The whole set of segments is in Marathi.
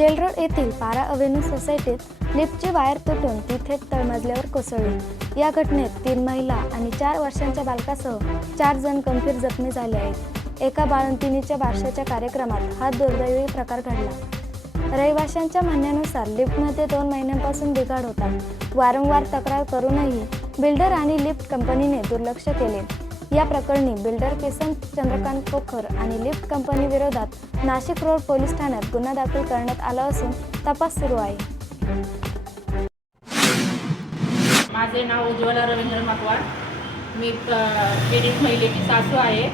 जेलरोड येथील पारा अव्हेन्यू सोसायटीत लिफ्टची वायर तुटून ती थेट तळमजल्यावर कोसळली। या घटनेत 3 महिला आणि 4 वर्षांच्या बालकासह 4 जण गंभीर जखमी झाले आहेत। एका बाळंतिणीच्या बारशाच्या कार्यक्रमात हा दुर्दैवी प्रकार घडला। रहिवाशांच्या म्हणण्यानुसार लिफ्टमध्ये 2 महिन्यांपासून बिघाड होता। वारंवार तक्रार करूनही बिल्डर आणि लिफ्ट कंपनीने दुर्लक्ष केले। या प्रकरणी बिल्डर किसन चंद्रकांत पोखर आणि लिफ्ट कंपनी विरोधात नाशिक रोड पोलीस ठाण्यात गुन्हा दाखल करण्यात आला असून तपास सुरू आहे। माझे नाव उज्ज्वला रवींद्र मकवार। मी पीडित महिलेची सासू आहे।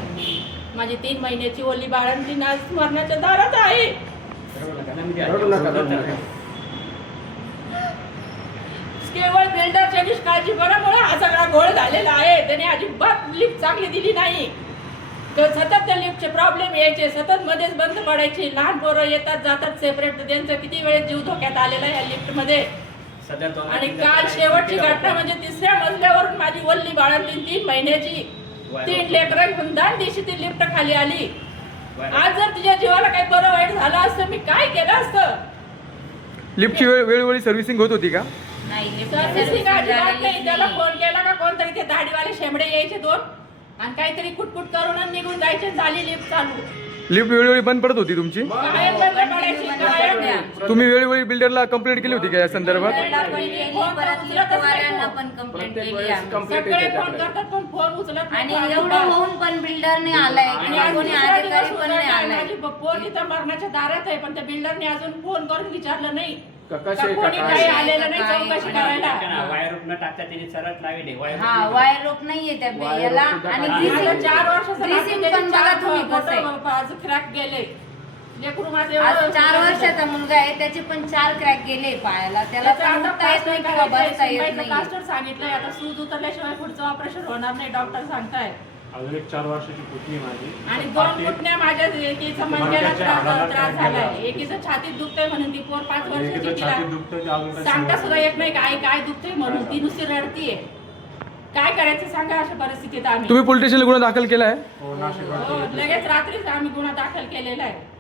माझी 3 महिन्याची ओली बाळंतीण आज मरणाच्या दारात आहे। केवळ बिल्डरच्या निष्काळजीपणामुळे हा सगळा घोळ झालेला आहे। त्याने अजिबात लिफ्ट चांगली दिली नाही। तर सतत त्या लिफ्टचे प्रॉब्लेम यायचे, सतत मध्येच बंद पडायची। लहान पोरं येतात जातात सेपरेट, त्यांचा किती वेळेस जीव धोक्यात आलेला आहे या लिफ्टमध्ये। आणि काल शेवटची घटना म्हणजे 3ऱ्या मजल्यावरून माझी वल्ली बाळंतीण 3 महिन्याची 3 लेकरं घेऊन दान दिवशी ती लिफ्ट खाली आली। आज जर तिच्या जीवाला काही बरं वाईट झालं असतं मी काय केलं असतं? लिफ्टची वेळोवेळी सर्व्हिसिंग होत होती का? सर्व्हिसिंग अजिबात नाही। त्याला फोन केला का कोणतरी ते दाढीवाले शेंबडे यायचे 2 आणि काहीतरी कुटकुट करून निघून जायचे। झाली लिफ्ट चालू। लिफ्ट वेळोवेळी बंद पडत होती तुमची? तुम्ही वेळोवेळी बिल्डरला कंप्लेंट केली होती का या संदर्भात? फोन उचलत आणि एवढं होऊन पण बिल्डर नाही आलाय किंवा कोणी अधिकारी पण नाही आलाय। फोन इथं मरणाच्या दारात आहे पण त्या बिल्डरने अजून फोन करून विचारलं नाही। वायर रोप नाहीये त्या याला आणि 4 वर्ष पण बघा तुम्ही क्रॅक गेले। 4 वर्षाचा मुलगा आहे त्याचे पण 4 क्रॅक गेले पायाला। त्याला उठता येत नाही किंवा बसता येत नाही। डॉक्टर सांगितलंय आता सूज उतरल्याशिवाय पुढचं ऑपरेशन होणार नाही डॉक्टर सांगताय। अजून एक 4 वर्षाची पुतणी माझी आणि 2 पुतण्या माझ्या एकीचा मनगेला त्रास झालाय, एकीचं छातीत दुखतंय म्हणून ती पोर 5 वर्षाची तिला सांगता सुद्धा येत नाही काय काय दुखतंय म्हणून ती नुसती रडतीये। काय करायचं सांगा अशा परिस्थितीत आम्ही? तुम्ही पोलीस स्टेशनला गुन्हा दाखल केलाय? लगेच रात्रीच आम्ही गुन्हा दाखल केलेला आहे।